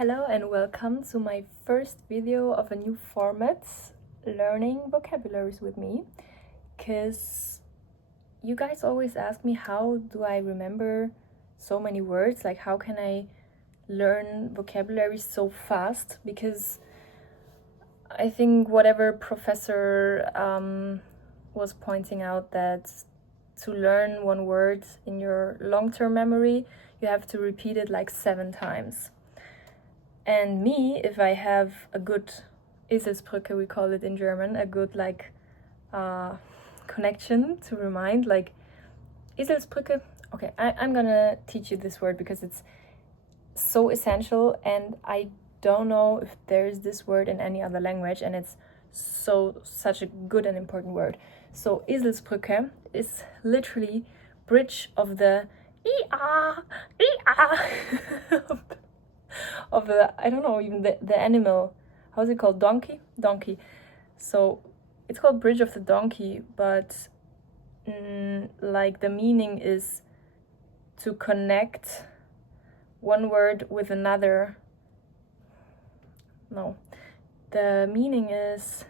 Hello and welcome to my first video of a new format, learning vocabularies with me, because you guys always ask me how do I remember so many words, like how can I learn vocabulary so fast, because I think whatever professor was pointing out that to learn one word in your long-term memory, you have to repeat it like 7 times. And me, if I have a good Eselsbrücke, we call it in German, a good connection to remind, like Eselsbrücke. Okay, I'm gonna teach you this word because it's so essential, and I don't know if there's this word in any other language, and it's such a good and important word. So Eselsbrücke is literally bridge of the of the, I don't know, even the animal. How's it called? Donkey? Donkey. So it's called Bridge of the Donkey, but like the meaning is to connect one word with another. No. The meaning is,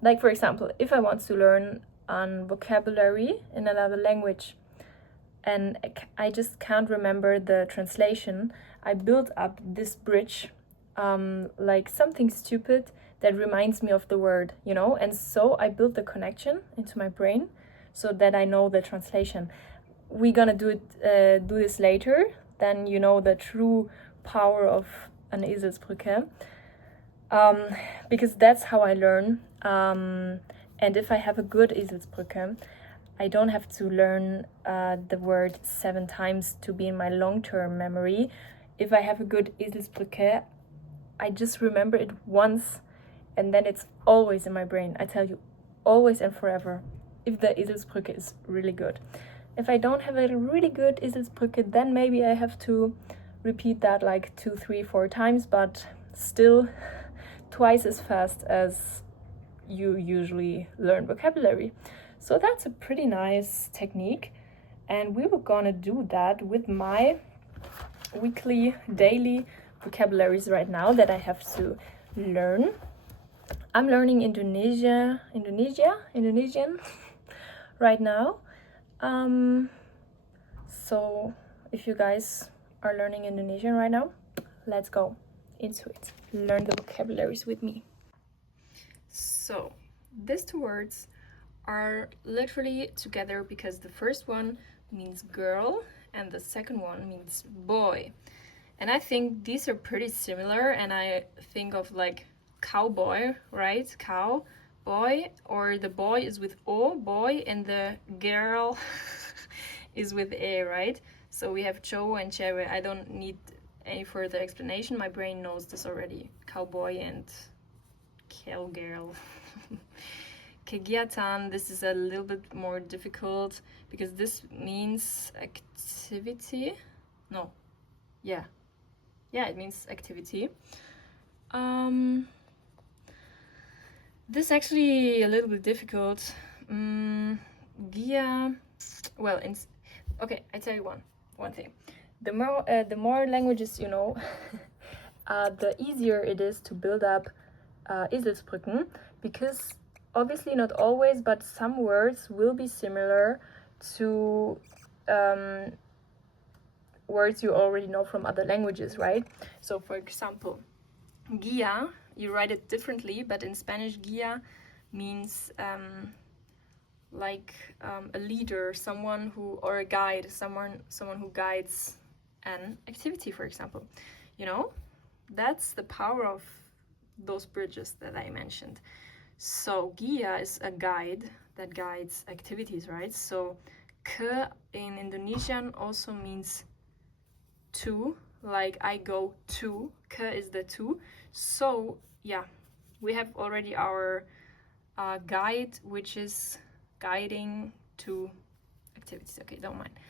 like, for example, if I want to learn an vocabulary in another language and I just can't remember the translation, I build up this bridge, like something stupid that reminds me of the word, you know? And so I build the connection into my brain so that I know the translation. We're gonna do this later, then you know the true power of an Eselsbrücke, because that's how I learn. And if I have a good Eselsbrücke, I don't have to learn the word 7 times to be in my long-term memory. If I have a good Eselsbrücke, I just remember it once and then it's always in my brain. I tell you, always and forever, if the Eselsbrücke is really good. If I don't have a really good Eselsbrücke, then maybe I have to repeat that like 2, 3, 4 times, but still twice as fast as you usually learn vocabulary. So that's a pretty nice technique, and we were gonna do that with my weekly, daily vocabularies right now that I have to learn. I'm learning Indonesian right now. So if you guys are learning Indonesian right now, let's go into it. Learn the vocabularies with me. So these 2 words are literally together because the first one means girl and the second one means boy. And I think these are pretty similar, and I think of like cowboy, right? Cow, boy, or the boy is with O, boy, and the girl is with A, right? So we have Joe and Cherry. I don't need any further explanation. My brain knows this already. Cowboy and cowgirl. Kegiatan, this is a little bit more difficult because this means activity. No, yeah, it means activity. This is actually a little bit difficult. Gia, well, okay, I tell you one thing. The more languages you know, the easier it is to build up Eselsbrücken, because obviously not always, but some words will be similar to words you already know from other languages, right? So for example, guía, you write it differently, but in Spanish guía means a leader, someone who, or a guide, someone who guides an activity, for example. You know, that's the power of those bridges that I mentioned. So guía is a guide that guides activities, right? So ke in Indonesian also means to, like I go to. Ke is the to. So yeah, we have already our guide, which is guiding to activities. Okay, don't mind.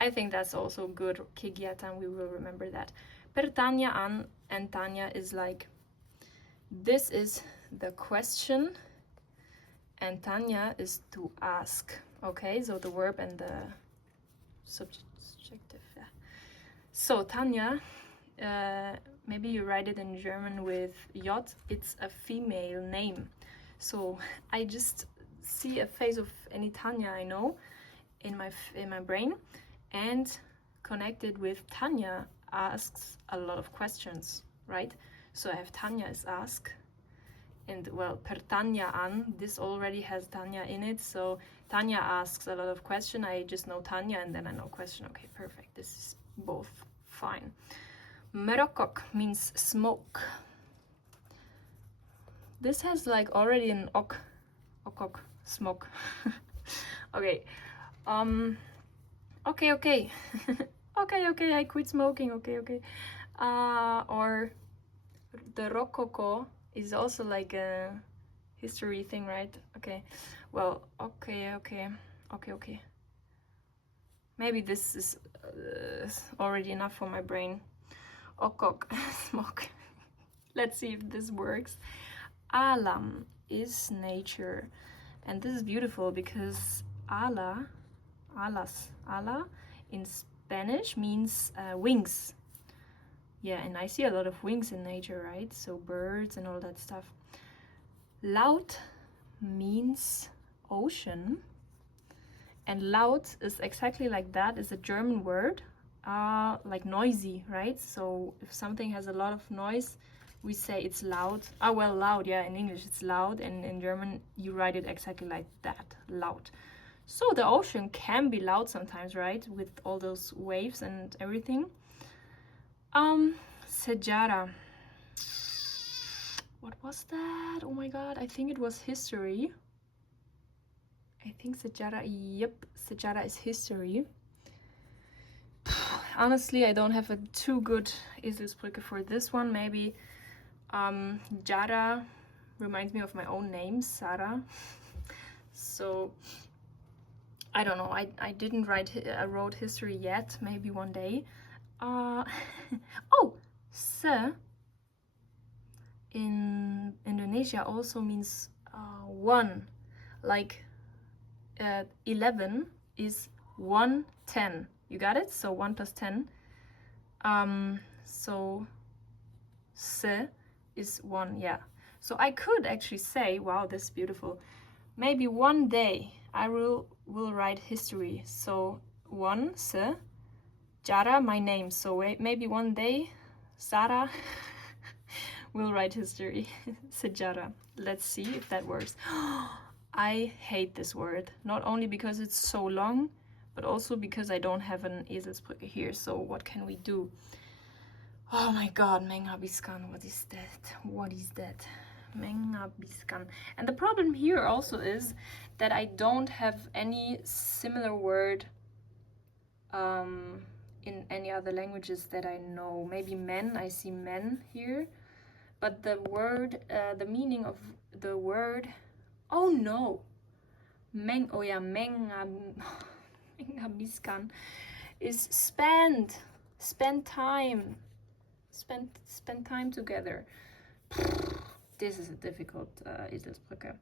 I think that's also good. Kegiatan, we will remember that. Pertanyaan and tanya is like, this is the question, and tanya is to ask. Okay, so the verb and the subjective. Yeah. So tanya maybe you write it in German with J. It's a female name. So I just see a face of any Tanya I know in my brain, and connected with Tanya asks a lot of questions, right? So I have Tanya is ask, and well, per Tanya an, this already has Tanya in it, so Tanya asks a lot of question. I just know Tanya and then I know question. Okay, perfect. This is both fine. Merokok means smoke. This has like already an okok, smoke. Okay. Okay. Okay, I quit smoking. Okay. Or the Rococo is also like a history thing, right? Okay. Well, okay. Maybe this is already enough for my brain. Okok, smoke. Let's see if this works. Alam is nature. And this is beautiful because ala in Spanish means wings. Yeah, and I see a lot of wings in nature, right? So birds and all that stuff. Laut means ocean. And laut is exactly like that. It's a German word, like noisy, right? So if something has a lot of noise, we say it's loud. Oh, well, loud, yeah, in English it's loud, and in German you write it exactly like that, loud. So the ocean can be loud sometimes, right? With all those waves and everything. Sejarah. What was that? Oh my god, I think it was history. I think sejarah, yep, sejarah is history. Honestly, I don't have a too good Eselsbrücke for this one. Maybe Jara reminds me of my own name, Sarah. So I don't know. I didn't wrote history yet. Maybe one day. Oh, se in Indonesia also means one. Like 11 is 110. You got it? So 1 plus 10. So se is 1, yeah. So I could actually say, wow, this is beautiful. Maybe one day I will write history. So 1 se, Jara, my name. So maybe one day Sarah will write history. Sejarah. Let's see if that works. I hate this word, not only because it's so long, but also because I don't have an Eselsbrücke here. So what can we do? Oh my god, menghabiskan, what is that? What is that? Menghabiskan. And the problem here also is that I don't have any similar word in any other languages that I know. Maybe men, I see men here. But the word, the meaning of the word, oh no! Menghabiskan is spend time. Spend time together. This is a difficult Eselsbrücke.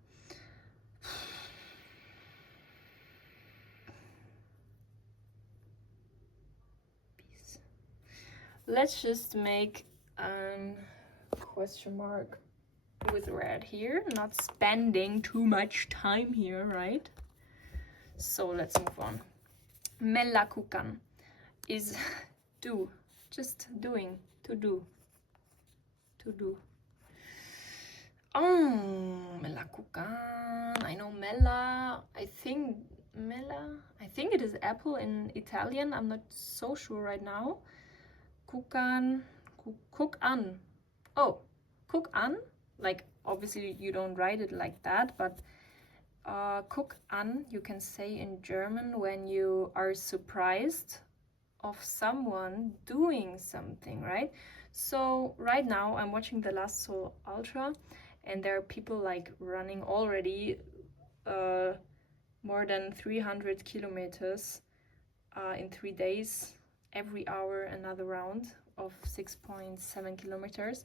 Let's just make question mark with red here, not spending too much time here, right? So let's move on. Melakukan is do, just doing, to do. Melakukan. I know mela. I think it is apple in Italian. I'm not so sure right now. Kukan, cook an. Oh, cook an. Like obviously you don't write it like that, but cook an you can say in German when you are surprised of someone doing something, right? So right now I'm watching The Last Soul Ultra, and there are people like running already more than 300 kilometers in 3 days, every hour another round of 6.7 kilometers.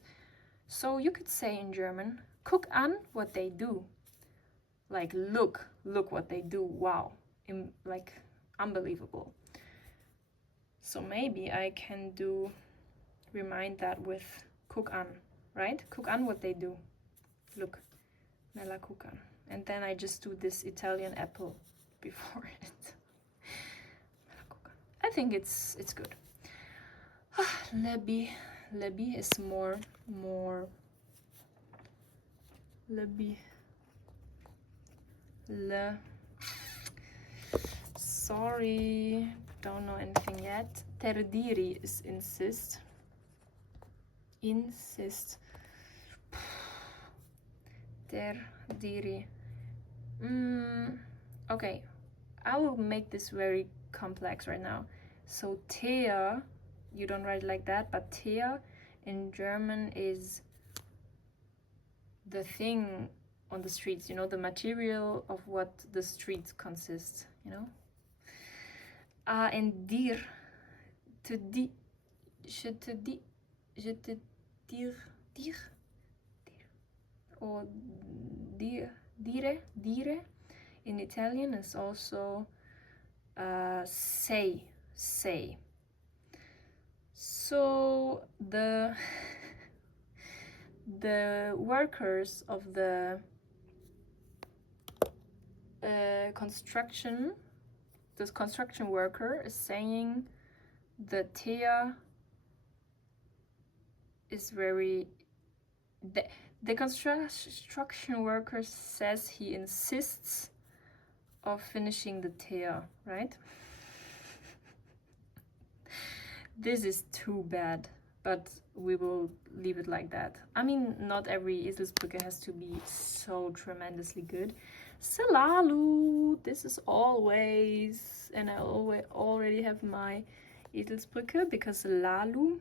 So you could say in German, guck an what they do. Like look what they do. Wow, like unbelievable. So maybe I can do remind that with cook an, right? Cook an, what they do. Look, nella cook an. And then I just do this Italian apple before it. I think it's good. Lebi is more lebi. Le. Sorry, don't know anything yet. Terdiri is insist. Insist. Terdiri. Okay, I will make this very complex right now. So Teer, you don't write it like that, but Teer in German is the thing on the streets, you know, the material of what the streets consist, you know. And dir, je te dir, or dire in Italian is also say. So the workers of the construction, this construction worker is saying the Teer is very, the construction worker says he insists of finishing the Teer, right? This is too bad, but we will leave it like that. I mean, not every Eselsbrücke has to be so tremendously good. Selalu, this is always, and I already have my Eselsbrücke because lalu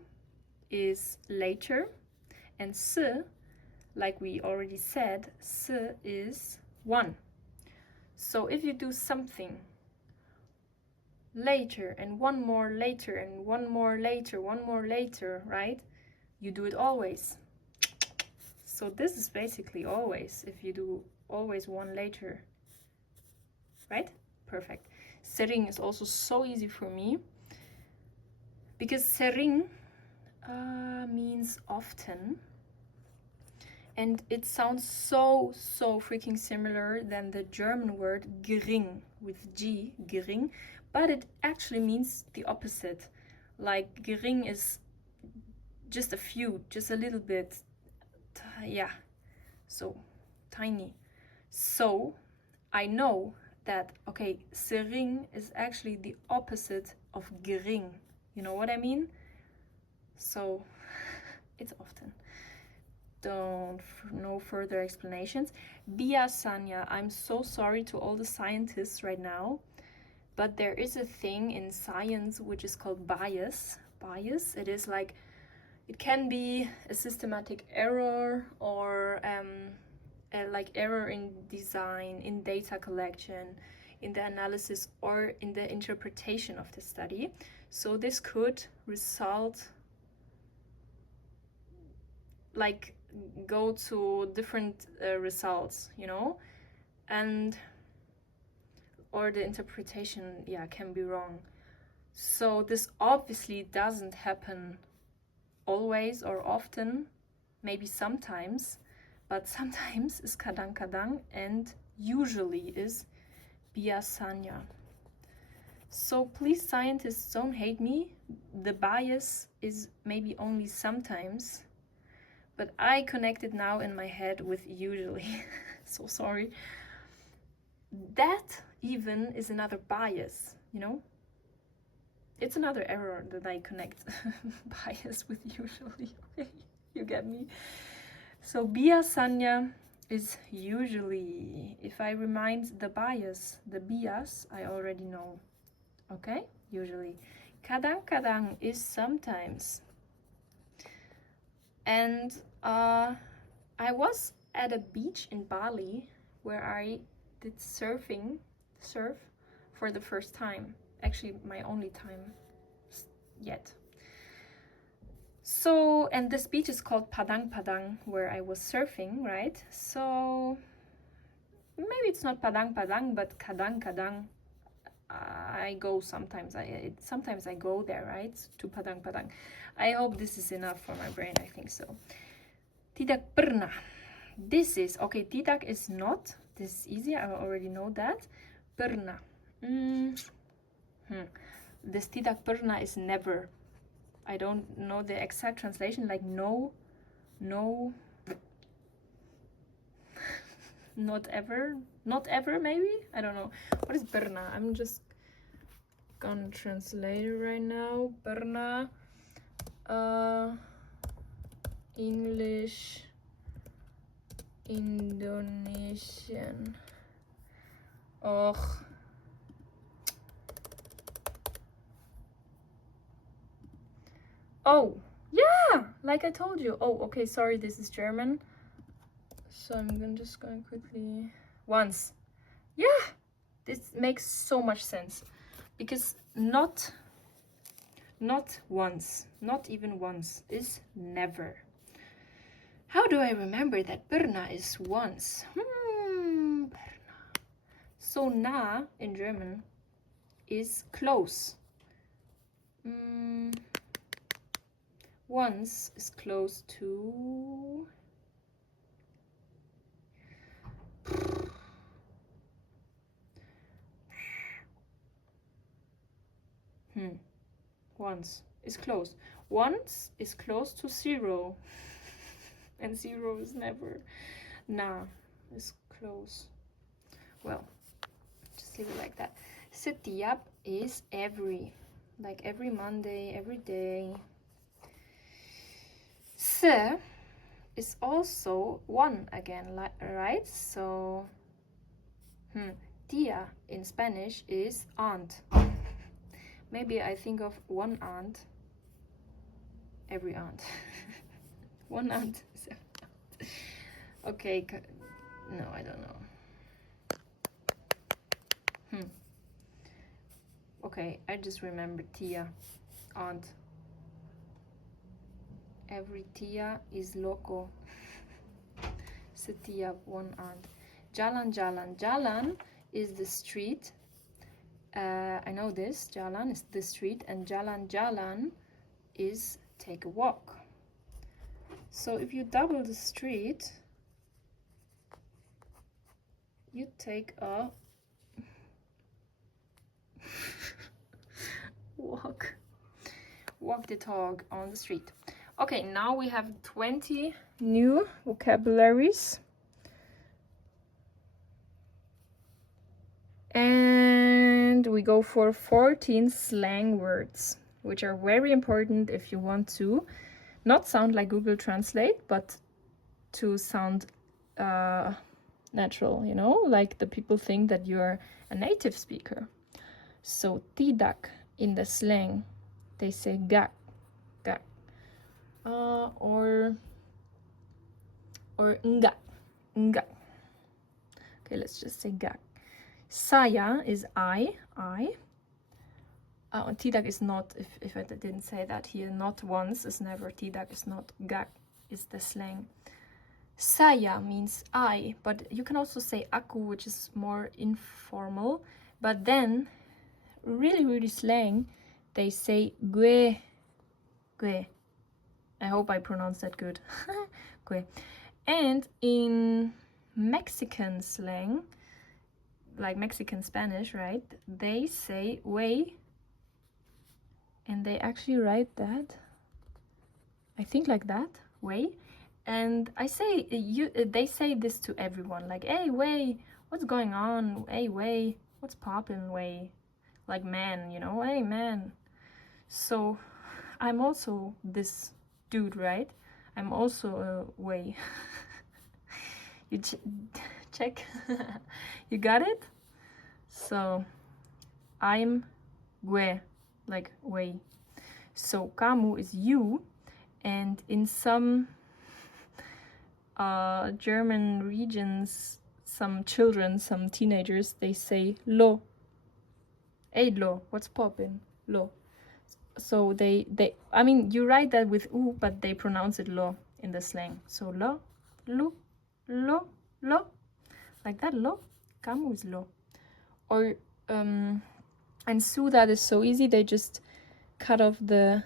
is later, and se, like we already said, se is one. So if you do something later and one more later and one more later, right? You do it always. So this is basically always, if you do always one later, right? Perfect. Sering is also so easy for me because sering means often, and it sounds so freaking similar than the German word gering with G, gering, but it actually means the opposite. Like gering is just a few, just a little bit, yeah, so tiny. So I know that, okay, sering is actually the opposite of gering. You know what I mean? So it's often. No further explanations. Biasanya, I'm so sorry to all the scientists right now, but there is a thing in science which is called bias. Bias, it is like, it can be a systematic error or like error in design, in data collection, in the analysis, or in the interpretation of the study. So this could result, like, go to different results, you know, and or the interpretation, yeah, can be wrong. So this obviously doesn't happen always or often, maybe sometimes, but sometimes is kadang-kadang and usually is biasanya. So please, scientists, don't hate me. The bias is maybe only sometimes, but I connect it now in my head with usually. So sorry. That even is another bias, you know? It's another error that I connect bias with usually. Okay, you get me? So biasanya is usually. If I remind the bias, the bias, I already know. Okay, usually. Kadang-kadang is sometimes. And I was at a beach in Bali where I did surf for the first time. Actually, my only time yet. So, and this beach is called Padang Padang, where I was surfing, right? So maybe it's not Padang Padang, but Kadang Kadang. I go sometimes. Sometimes I go there, right? To Padang Padang. I hope this is enough for my brain. I think so. Tidak pernah. This is okay. Tidak is not. This is easy. I already know that. Pernah. This tidak pernah is never. I don't know the exact translation. Like no, not ever maybe. I don't know. What is pernah? I'm just gonna translate it right now. Pernah. English, Indonesian. Och. Oh, yeah, like I told you. Oh, okay, sorry, this is German. So I'm just going quickly. Once. Yeah, this makes so much sense. Because not once, not even once, is never. How do I remember that pernah is once? Pernah. So nah in German is close. Once is close to once is close. Once is close to 0. And 0 is never. Nah is close. Well, just leave it like that. Setiap is every. Like every Monday, every day. Se is also one again, right? So, tia in Spanish is aunt. Maybe I think of one aunt, every aunt. One aunt. Okay, no, I don't know. Okay, I just remember tia, aunt. Every tia is loco. Setiap, one aunt. Jalan jalan. Jalan is the street. I know this. Jalan is the street, and jalan jalan is take a walk. So if you double the street, you take a walk the dog on the street. Okay, now we have 20 new vocabularies. And we go for 14 slang words, which are very important if you want to not sound like Google Translate, but to sound natural, you know, like the people think that you're a native speaker. So tidak in the slang, they say gak. Or enggak. Okay, let's just say gak. Saya is I. Tidak is not, if I didn't say that here, not once is never, tidak is not, gak is the slang. Saya means I, but you can also say aku, which is more informal. But then, really slang, they say gue. I hope I pronounced that good. Gue. And in Mexican slang, like Mexican Spanish, right? They say way, and they actually write that, I think like that, way. And I say, they say this to everyone, like, hey, way, what's going on? Hey, way, what's poppin', way? Like man, you know, hey, man. So I'm also this dude, right? I'm also a way. You check. You got it? So I'm gue, like way. So kamu is you, and in some German regions, some children, some teenagers, they say lo. Hey lo, what's poppin'? Lo. So they I mean, you write that with u, but they pronounce it lo in the slang. So lo, lo, like that, lo. Kamu is lo. Or And Sudat is so easy, they just cut off the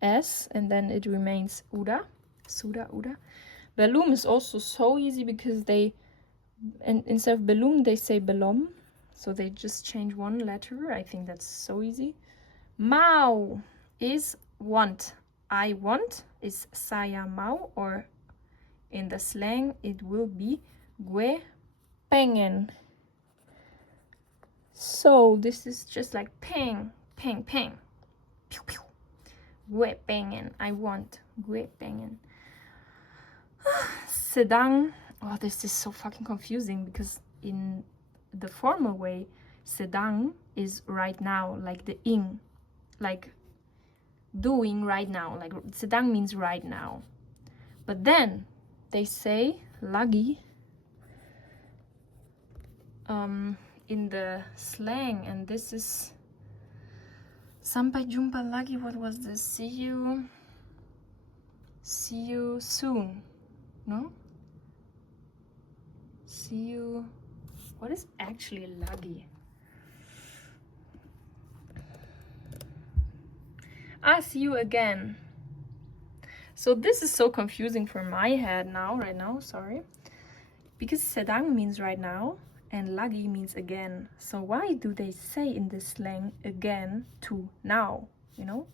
S and then it remains Uda. Suda, Uda. Belum is also so easy because they, and instead of Belum, they say Belom. So they just change one letter. I think that's so easy. Mau is want. I want is saya mau, or in the slang it will be gue pengen. So this is just like peng, peng, peng. Pew, pew. Gue pengen. I want. Gue pengen. Sedang. Oh, this is so fucking confusing because in the formal way, sedang is right now, like the ing, like doing right now. Like sedang means right now. But then they say lagi in the slang, and this is sampai jumpa lagi. What was this? See you soon. No? See you. What is actually lagi? See you again. So this is so confusing for my head now, right now, sorry. Because sedang means right now and lagi means again. So why do they say in this slang again to now, you know?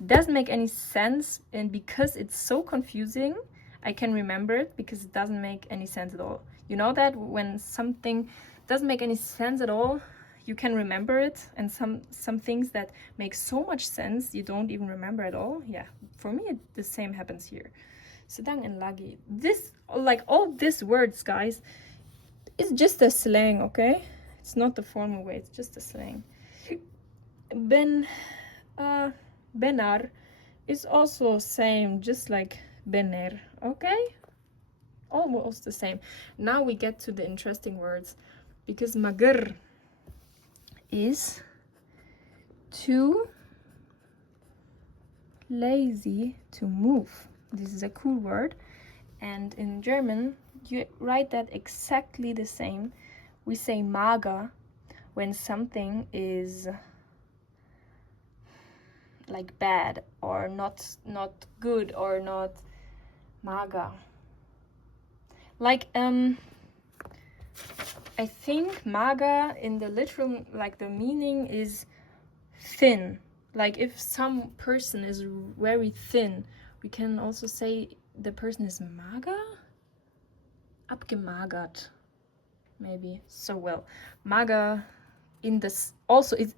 It doesn't make any sense, and because it's so confusing, I can remember it because it doesn't make any sense at all. You know that when something doesn't make any sense at all, you can remember it, and some things that make so much sense you don't even remember at all. Yeah, for me the same happens here. Sedang and lagi. This, like all these words, guys, it's just a slang, okay? It's not the formal way, it's just a slang. Benar is also same, just like bener, okay? Almost the same. Now we get to the interesting words, because mager is too lazy to move. This is a cool word, and in German you write that exactly the same. We say mager when something is like bad or not good or not mager. Like I think mager in the literal, like the meaning is thin. Like if some person is very thin, we can also say the person is mager, abgemagert, maybe. So well, mager in this also is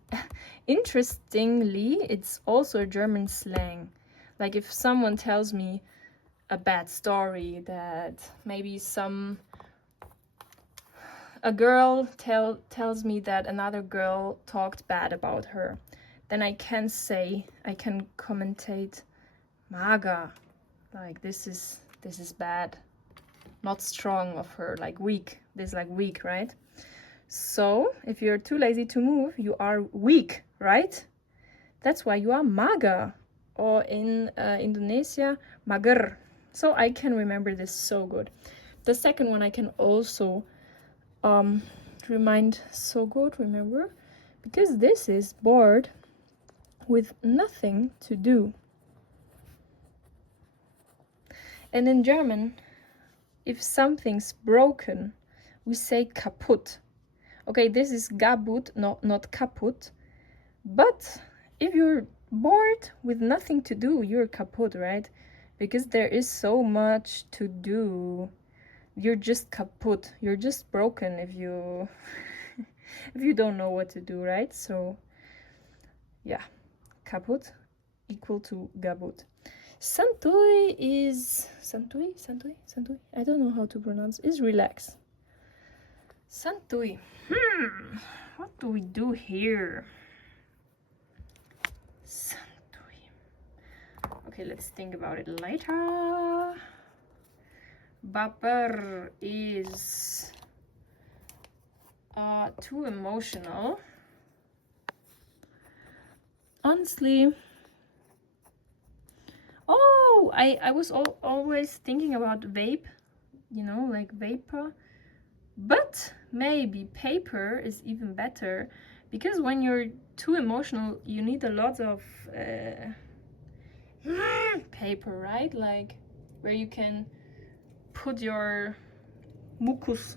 interestingly, it's also a German slang. Like if someone tells me a bad story, that maybe a girl tells me that another girl talked bad about her, then I can commentate mager, like this is bad, not strong of her, like weak. This is like weak, right? So if you're too lazy to move, you are weak, right? That's why you are mager, or in Indonesia, mager. So I can remember this so good. The second one I can also remember, because this is bored with nothing to do. And in German, if something's broken, we say kaputt. Okay, this is gabut, not kaputt. But if you're bored with nothing to do, you're kaputt, right? Because there is so much to do. You're just kaputt. You're just broken if you if you don't know what to do, right? So yeah, kaputt equal to gabut. Santuy is santuy. I don't know how to pronounce. Is relax. Santuy. What do we do here? Santuy. Okay, let's think about it later. Baper is too emotional. Honestly, I was always thinking about vape, you know, like vapor, but maybe paper is even better, Because when you're too emotional, you need a lot of paper, right? Like where you can put your mucus.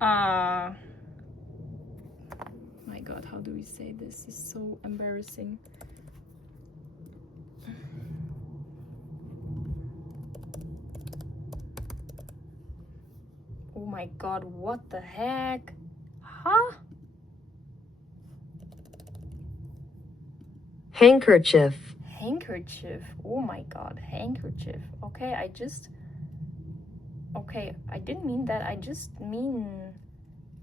My god, how do we say this? This is so embarrassing. Oh my god, what the heck? Huh? Handkerchief. Handkerchief. Oh my god, handkerchief. Okay, I didn't mean that. I just mean,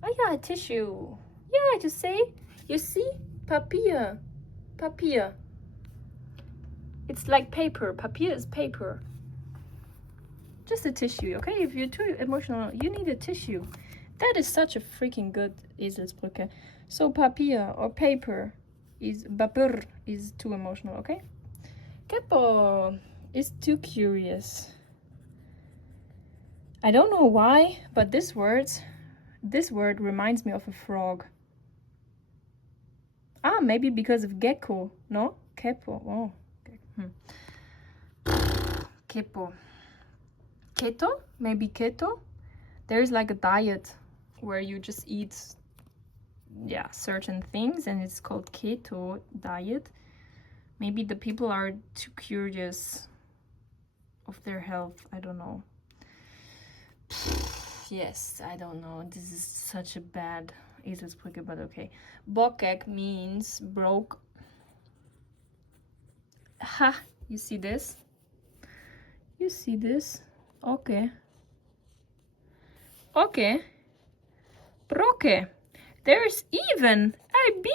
oh yeah, tissue. Yeah, just say, you see, papier. Papier. It's like paper. Papier is paper. Just a tissue, okay? If you're too emotional, you need a tissue. That is such a freaking good Eselsbrücke. So papier or paper is Papier is too emotional, okay? Kepo is too curious. I don't know why, but this word reminds me of a frog. Ah, maybe because of gecko, no? Kepo. Oh. Kepo. Keto? Maybe keto? There's like a diet where you just eat, yeah, certain things, and it's called keto diet. Maybe the people are too curious of their health. I don't know. Yes, I don't know. This is such a bad Eselsbrücke, but okay. Bokek means broke. Ha! You see this? You see this? Okay. Okay. Broke. There's even a B!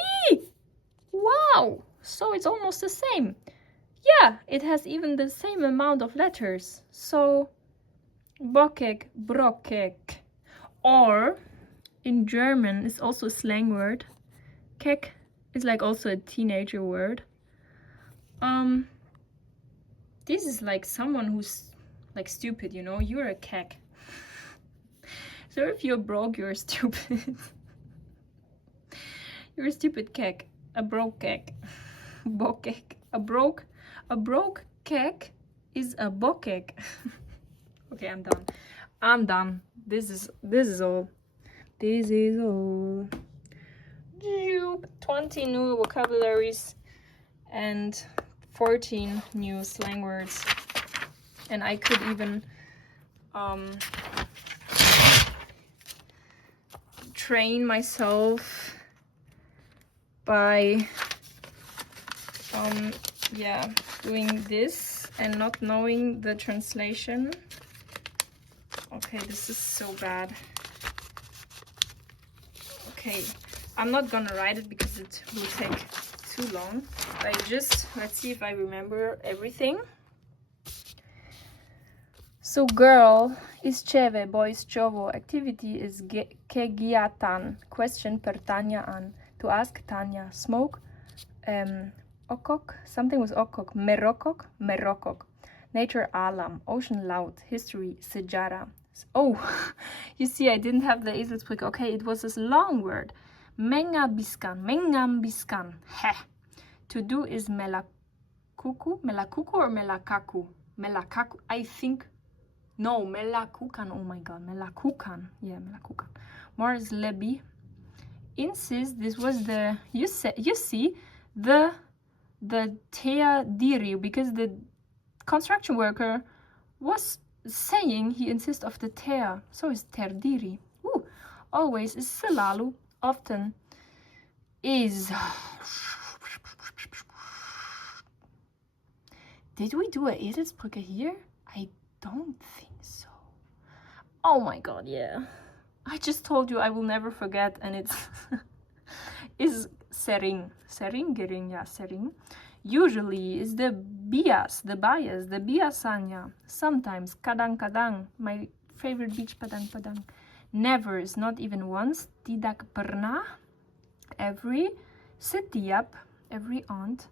Wow! So it's almost the same. Yeah, it has even the same amount of letters. So, Bokek, Brokek. Or, in German, it's also a slang word. Kek is like also a teenager word. This is like someone who's like stupid, you know? You're a kek. So if you're broke, you're stupid. You're a stupid kek. A broke kek. Bokek. A broke kek is a bokek. Okay, I'm done. I'm done. This is all. This is all. 20 new vocabularies and 14 new slang words. And I could even train myself by yeah, doing this and not knowing the translation. Okay, this is so bad. Okay, I'm not gonna write it because it will take too long. Let's see if I remember everything. So girl is ceve, boy is chovo, activity is kegiatan, question pertanyaan, to ask Tanya, smoke, okok, something was okok, merokok, nature alam, ocean loud, history, sejarah. Oh, you see, I didn't have the Eselsbrücke. Okay, it was this long word. Mengambiskan. Heh. To do is melakuku or melakaku? Melakaku, I think. No, melakukan. Oh my god, melakukan. Yeah, melakukan. More is lebi. Insist. This was the you see the tea diri, because the construction worker was saying he insists of the ter, so it's terdiri. Always is selalu, often is. Did we do a Eselsbrücke here? I don't think so. Oh my god, yeah. I just told you I will never forget, and it's is sering. Gering, yeah, sering. Usually is the bias, the biasanya. Sometimes, kadang-kadang, my favorite beach, padang-padang. Never is not even once. Tidak pernah, every. Setiap, every aunt.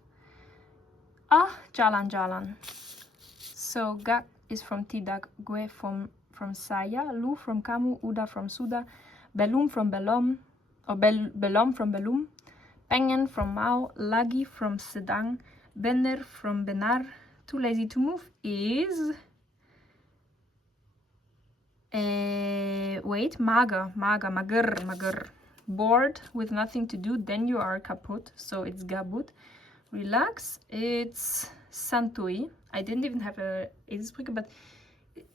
Jalan-jalan. So, gak is from tidak, gue from saya, lu from kamu, uda from sudah, belum from belum, or belum from belum, pengen from mau, lagi from sedang, bener from benar. Too lazy to move is wait, mager. Bored with nothing to do, then you are kaput, so it's gabut. Relax, it's santuy. I didn't even have a eselsbrücke, but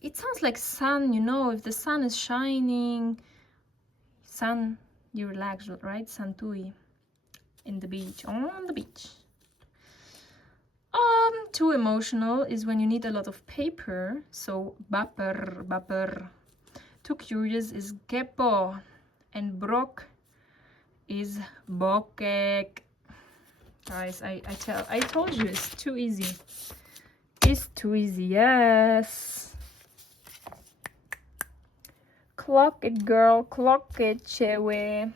it sounds like sun, you know, if the sun is shining, sun, you relax, right? Santuy, in the beach, on the beach. Too emotional is when you need a lot of paper, so baper. Too curious is kepo, and brok is bokek. Guys, I told you it's too easy. It's too easy, yes. Clock it, girl, clock it, chewe.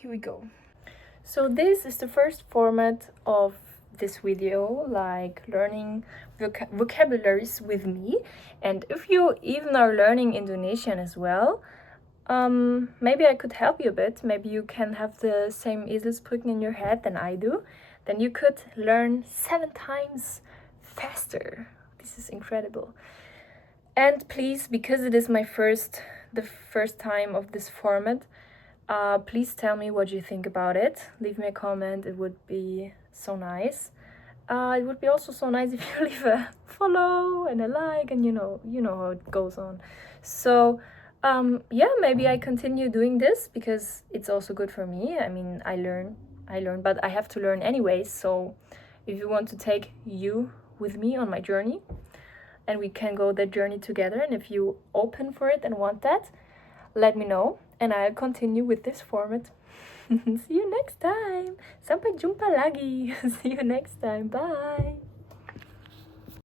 Here we go. So this is the first format of this video, like learning vocabularies with me. And if you even are learning Indonesian as well, maybe I could help you a bit. Maybe you can have the same eselsbrücken in your head than I do. Then you could learn 7 times faster. This is incredible. And please, because it is the first time of this format, please tell me what you think about it. Leave me a comment, it would be so nice. It would be also so nice if you leave a follow and a like, and you know how it goes on. So yeah, maybe I continue doing this because it's also good for me. I mean, I learn, but I have to learn anyways. So if you want to take you with me on my journey, and we can go that journey together, and if you open for it and want that, let me know, and I'll continue with this format. See you next time. Sampai jumpa lagi. See you next time. Bye.